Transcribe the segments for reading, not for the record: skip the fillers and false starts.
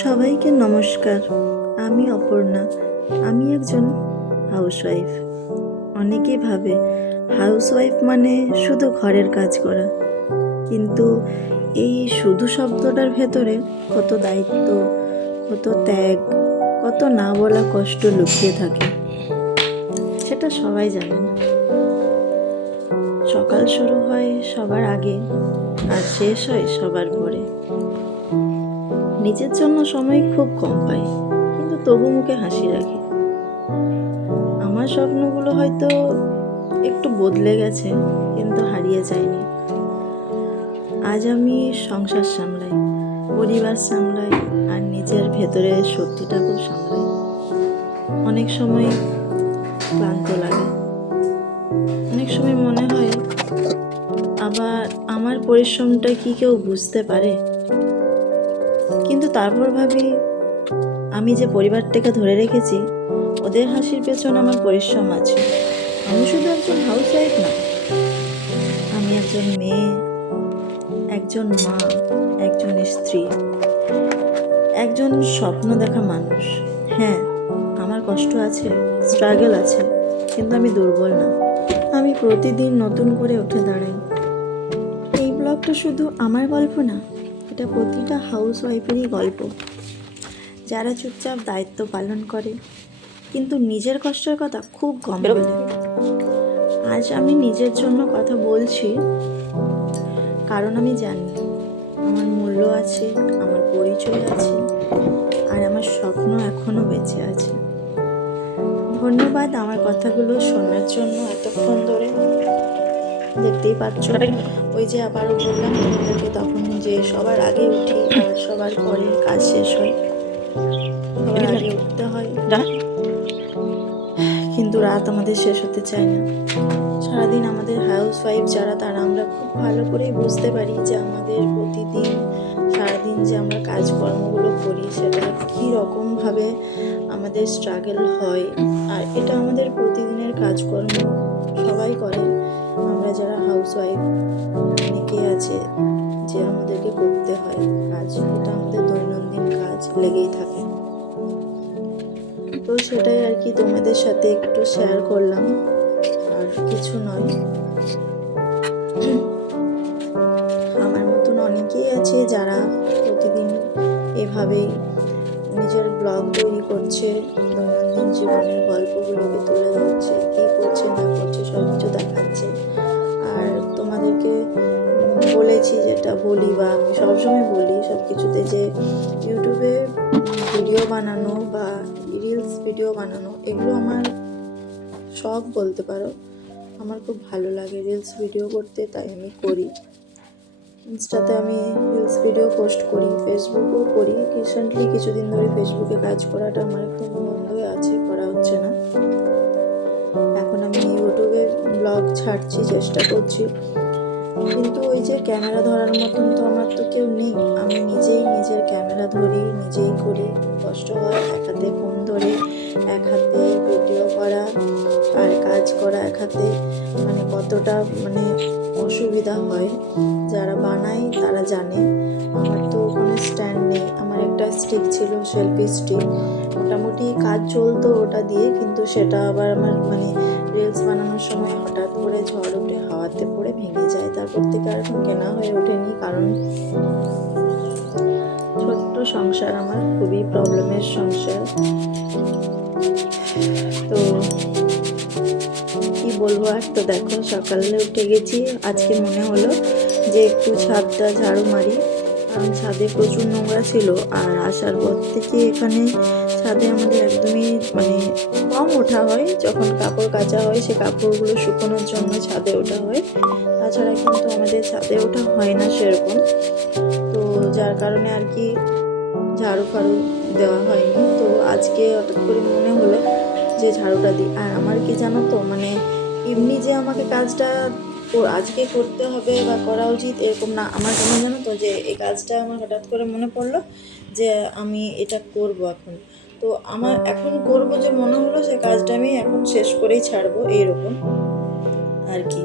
সবাইকে নমস্কার। আমি অপর্ণা। আমি একজন হাউসওয়াইফ। অনেকেই ভাবে হাউসওয়াইফ মানে শুধু ঘরের কাজ করা, কিন্তু এই শুধু শব্দটার ভেতরে কত দায়িত্ব, কত ত্যাগ, কত না বলা কষ্ট লুকিয়ে থাকে সেটা সবাই জানে না। সকাল শুরু হয় সবার আগে আর শেষ হয় সবার পরে। নিজের জন্য সময় খুব কম পাই, কিন্তু তবু মুখে হাসি রাখি। আমার স্বপ্নগুলো হয়তো একটু বদলে গেছে, কিন্তু হারিয়ে যায়নি। আজ আমি সংসার সামলাই, পরিবার সামলাই, আর নিজের ভেতরে সত্যিটাকেও সামলাই। অনেক সময় ক্লান্ত লাগে, অনেক সময় মনে হয় আবার আমার পরিশ্রমটা কি কেউ বুঝতে পারে। কিন্তু তারপর ভাবি, আমি যে পরিবারটাকে ধরে রেখেছি, ওদের হাসির পেছনে আমার পরিশ্রম আছে। আমি শুধু একজন হাউসওয়াইফ না, আমি একজন মেয়ে, একজন মা, একজন স্ত্রী, একজন স্বপ্ন দেখা মানুষ। হ্যাঁ, আমার কষ্ট আছে, স্ট্রাগল আছে, কিন্তু আমি দুর্বল না। আমি প্রতিদিন নতুন করে উঠে দাঁড়াই। এই ব্লগটা শুধু আমার গল্প না, এটা প্রতিটা হাউসওয়াইফেরই গল্প, যারা চুপচাপ দায়িত্ব পালন করে কিন্তু নিজের কষ্টের কথা খুব কম বলে। আজ আমি নিজের জন্য কথা বলছি, কারণ আমি জানি আমার মূল্য আছে, আমার পরিচয় আছে, আর আমার স্বপ্ন এখনো বেঁচে আছে। ধন্যবাদ আমার কথাগুলো শোনার জন্য এতক্ষণ ধরে। দেখতেই পাচ্ছ, ওই যে আবারও বললাম তোমাদেরকে তখন যে সবার আগে উঠি আর সবার পরে কাজ শেষ হয়। সবার আগে উঠতে হয়, কিন্তু রাত আমাদের শেষ হতে চায় না। সারাদিন আমাদের হাউসওয়াইফ যারা, তারা আমরা খুব ভালো করেই বুঝতে পারি যে আমাদের প্রতিদিন সারাদিন যে আমরা কাজকর্মগুলো করি সেটা কী রকমভাবে আমাদের স্ট্রাগল হয়। আর এটা আমাদের প্রতিদিনের কাজকর্ম, সবাই করে। আমরা যারা হাউসওয়াইফ অনেকেই আছে যে আমাদেরকে করতে হয় কাজ, এটা আমাদের দৈনন্দিন কাজ লেগেই থাকে। তো সেটাই আর কি তোমাদের সাথে একটু শেয়ার করলাম, আর কিছু নয়। আমার মতন অনেকেই আছে যারা প্রতিদিন এভাবেই নিজের ব্লগ তৈরি করছে, দৈনন্দিন জীবনের গল্পগুলোকে তুলে ধরছে, কী করছে না করছে সব কিছু দেখাচ্ছে। আর তোমাদেরকে বলেছি, যেটা বলি বা আমি সবসময় বলি সব কিছুতে, যে ইউটিউবে ভিডিও বানানো বা রিলস ভিডিও বানানো এগুলো আমার শখ বলতে পারো। আমার খুব ভালো লাগে রিলস ভিডিও করতে, তাই আমি করি। ইনস্টাতে আমি রিলস ভিডিও পোস্ট করি, ফেসবুকেও করি। রিসেন্টলি কিছুদিন ধরে ফেসবুকে কাজ করাটা আমার একদম বন্ধ হয়ে আছে, করা হচ্ছে না। এখন আমি ইউটিউবে ব্লগ ছাড়ছি, চেষ্টা করছি, কিন্তু ওই যে ক্যামেরা ধরার মতন তো আমার তো কেউ নেই। আমি নিজেই নিজের ক্যামেরা ধরি, নিজেই করি। কষ্ট হয়, এক হাতে ফোন ধরে, এক হাতে ভিডিও করা আর কাজ করা এক হাতে, মানে কতটা অসুবিধা হয়। যারা বানায় তারা জানে। আমার তো কোনো স্ট্যান্ড নেই। আমার একটা স্টিক ছিল, সেলফি স্টিক, মোটামুটি কাজ চলতো ওটা দিয়ে, কিন্তু সেটা আবার আমার রিলস বানানোর সময় হঠাৎ করে ঝড় উঠে হাওয়াতে পড়ে ভেঙে যায়। তারপর থেকে আর এখন কেনা হয়ে ওঠেনি, কারণ ছোট্ট সংসার, আমার খুবই প্রবলেমের সংসার। তো কি বলবো আর। তো দেখো, সকালে উঠে গেছি, আজকে মনে হলো যে একটু ছাদটা ঝাড়ু মারি, কারণ ছাদে প্রচুর নোংরা ছিল। আর আসার পর থেকে এখানে ছাদে আমাদের একদমই কম ওঠা হয়। যখন কাপড় কাচা হয়, সে কাপড়গুলো শুকোনোর জন্য ছাদে ওঠা হয়, তাছাড়া কিন্তু আমাদের ছাদে ওঠা হয় না সেরকম। তো যার কারণে আর কি ঝাড়ু ফাড়ু দেওয়া হয়নি। তো আজকে হঠাৎ করে মনে হলো যে ঝাড়ুটা দিই। আর আমার কি জানো তো, এমনি যে আমাকে কাজটা আজকে করতে হবে বা করা উচিত এরকম না। আমার কেমন জানো তো, যে এই কাজটা আমার হঠাৎ করে মনে পড়লো যে আমি এটা করব এখন। তো আমার এখন করব যে মনে হলো, সে কাজটা আমি এখন শেষ করেই ছাড়বো, এইরকম আর কি,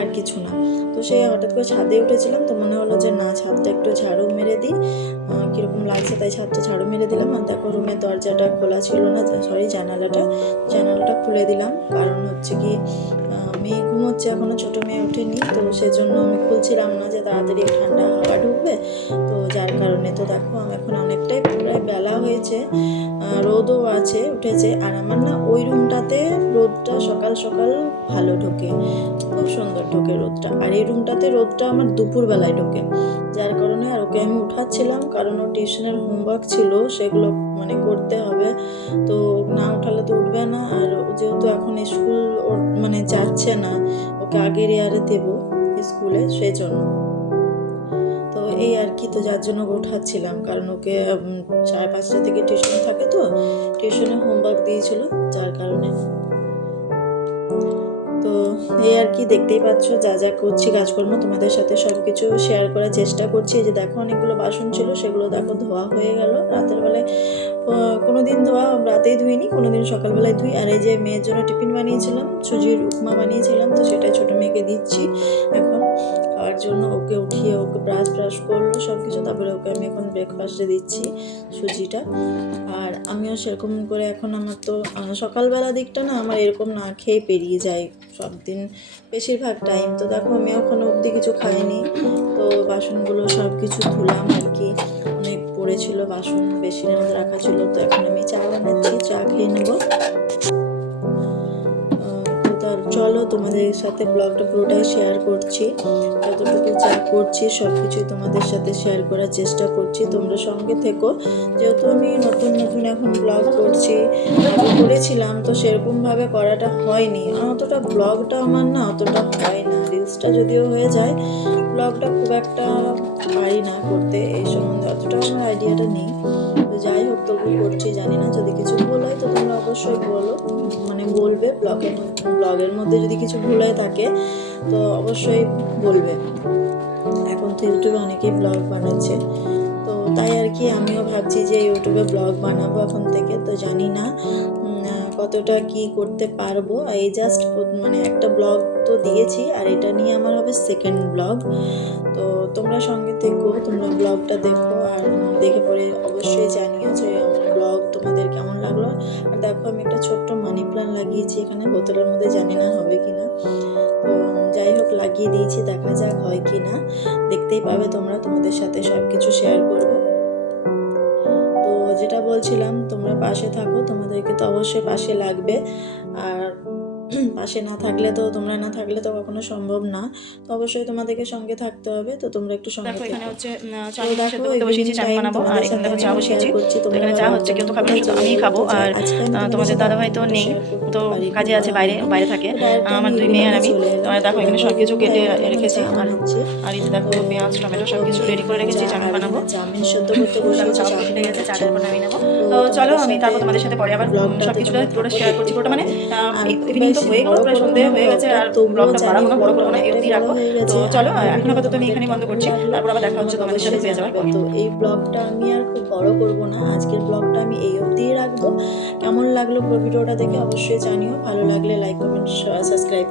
আর কিছু না। তো সে হঠাৎ করে ছাদে উঠেছিলাম, তো মনে হলো যে না, ছাদটা একটু ঝাড়ু মেরে দিই, কীরকম লাগছে, তাই ছাদটা ঝাড়ু মেরে দিলাম। আর দেখো রুমের দরজাটা খোলা ছিল না, সরি জানালাটা খুলে দিলাম। কারণ হচ্ছে কি মেয়ে ঘুমোচ্ছে, এখনও ছোটো মেয়ে ওঠেনি, তো সেজন্য আমি খুলছিলাম না যে তাড়াতাড়ি ঠান্ডা হাওয়া ঢুকবে, তো যার কারণে। তো দেখো এখন অনেকটাই প্রায় বেলা হয়েছে, রোদও উঠেছে। আর আমার না ওই রুমটাতে রোদটা সকাল সকাল ভালো ঢোকে, খুব সুন্দর ঢোকে রোদটা। আর এই রুমটাতে রোদটা আমার দুপুরবেলায় ঢোকে, যার কারণে আর ওকে আমি উঠাচ্ছিলাম, কারণ ওর টিউশনের হোমওয়ার্ক ছিল, সেগুলো মানে করতে হবে, তো না উঠালে তো উঠবে না। আর যেহেতু এখন স্কুল ওর মানে যাচ্ছে না, ওকে আগের ইয়ারে দেবো স্কুলে, সেই জন্য। তো এই আর কি, তো যার জন্য ওঠাচ্ছিলাম, কারণ ওকে 5:30 থেকে টিউশন থাকে, তো টিউশনে হোমওয়ার্ক দিয়েছিল, যার কারণে। তো এই আর কি, দেখতেই পাচ্ছ যা যা করছি কাজকর্ম, তোমাদের সাথে সব কিছু শেয়ার করার চেষ্টা করছি। এই যে দেখো অনেকগুলো বাসন ছিল, সেগুলো দেখো ধোয়া হয়ে গেল রাতের বেলায়। কোনো দিন ধোয়া রাতেই ধুইনি, কোনো দিন সকালবেলায় ধুই। আর এই যে মেয়ের জন্য টিফিন বানিয়েছিলাম, সুজির উপমা বানিয়েছিলাম, তো সেটাই ছোটো মেয়েকে দিচ্ছি এখন খাওয়ার জন্য। ওকে উঠিয়ে ওকে ব্রাশ করলো সব কিছু, তারপরে ওকে আমি এখন ব্রেকফাস্টে দিচ্ছি সুজিটা। আর আমিও সেরকম করে এখন, আমার তো সকালবেলা দিকটা না আমার এরকম না খেয়ে পেরিয়ে যায় সব দিন বেশিরভাগ টাইম। তো দেখো আমি ওখানে অবধি কিছু খাইনি, তো বাসনগুলো সব কিছু ধুলাম আর কি, অনেক পড়েছিল বাসন, বেসিনের মধ্যে রাখা ছিল। তো এখন আমি চা বানাচ্ছি, চা খেয়ে নেবো। চলো তোমাদের সাথে ব্লগটা পুরোটাই শেয়ার করছি, যতটুকু যা করছি সব কিছুই তোমাদের সাথে শেয়ার করার চেষ্টা করছি, তোমরা সঙ্গে থেকো। যেহেতু আমি নতুন এখন ব্লগ করছি, করেছিলাম তো সেরকমভাবে করাটা হয়নি, অতটা ব্লগটা আমার না অতটা হয় না, রিলসটা যদিও হয়ে যায়, ব্লগটা খুব একটা পারি না করতে, এই সম্বন্ধে অতটা আমার আইডিয়াটা নেই। তো যাই হোক, তবু করছি, জানি না যদি কিছু ভুল হয় তো তোমরা অবশ্যই বলবে, ব্লগের মধ্যে যদি কিছু ভুল হয়ে থাকে তো অবশ্যই বলবে। এখন তো ইউটিউবে অনেকেই ব্লগ বানাচ্ছে, তো তাই আর কি আমিও ভাবছি যে ইউটিউবে ব্লগ বানাবো এখন থেকে। তো জানি না কতটা কি করতে পারবো, এই জাস্ট একটা ব্লগ তো দিয়েছি, আর এটা নিয়ে আমার হবে সেকেন্ড ব্লগ। তো তোমরা সঙ্গে থেকো, তোমরা ব্লগটা দেখো, আর দেখে পরে অবশ্যই জানিও যে আমার ব্লগ তোমাদের কেমন লাগলো। আর দেখো আমি একটা ছোট্ট মানি প্ল্যান্ট লাগিয়েছি এখানে বোতলের মধ্যে, জানি না হবে কিনা, তো যাই হোক লাগিয়ে দিয়েছি, দেখা যাক হয় কি না, দেখতেই পাবে তোমরা, তোমাদের সাথে সব কিছু শেয়ার করব। তো যেটা বলছিলাম, তোমরা পাশে থাকো, তোমাদেরকে তো অবশ্যই পাশে লাগবে, আর পাশে না থাকলে তো তোমরা না থাকলে তো কখনো সম্ভব না, তো অবশ্যই তোমাদেরকে সঙ্গে থাকতে হবে। তো তোমরা একটু সঙ্গে থাকো। এখানে হচ্ছে চা সেদ্ধ করতে বসিয়েছি, চা বানাবো, আর এখানে দেখো চা বসিয়েছি, তো এখানে চা হচ্ছে, কেউ তো খাবে না, শুধু আমিই খাবো। আর তোমাদের দাদাভাই তো নেই, তো কাজে আছে, বাইরে থাকে, আমার 2 মেয়ে আর আমি। আর দেখো এখানে সব কিছু কেটে রেখেছি, আর এই যে দেখো পেঁয়াজ টমেটো সব কিছু রেডি করে রেখেছি, চাউমিন বানাবো। চাউমিন সেদ্ধ করতে বসিয়েছি, চাউমিন ফুটে গেছে, চাটা এরপর নামিয়ে নেবো। তো চলো আমি তারপর তোমাদের সাথে পরে আবার সব কিছুটা পুরো শেয়ার করছি। পুরোটা মানে ইভিনিং তো হয়ে গেল, প্রায় সন্ধ্যে হয়ে গেছে, আর ব্লগটা বাড়াবো না, বড় করবো না, এই অবধি রাখবো। তো চলো এখন আপাতত আমি এখানেই বন্ধ করছি, তারপর আবার দেখা হচ্ছে তোমাদের সাথে হয়ে যাওয়ার পর। তো এই ব্লগটা আমি আর খুব বড় করবো না, আজকের ব্লগটা আমি এই অবধিই রাখবো। কেমন লাগলো পুরো ভিডিওটা দেখে অবশ্যই জানিও, ভালো লাগলে লাইক কমেন্ট সাবস্ক্রাইব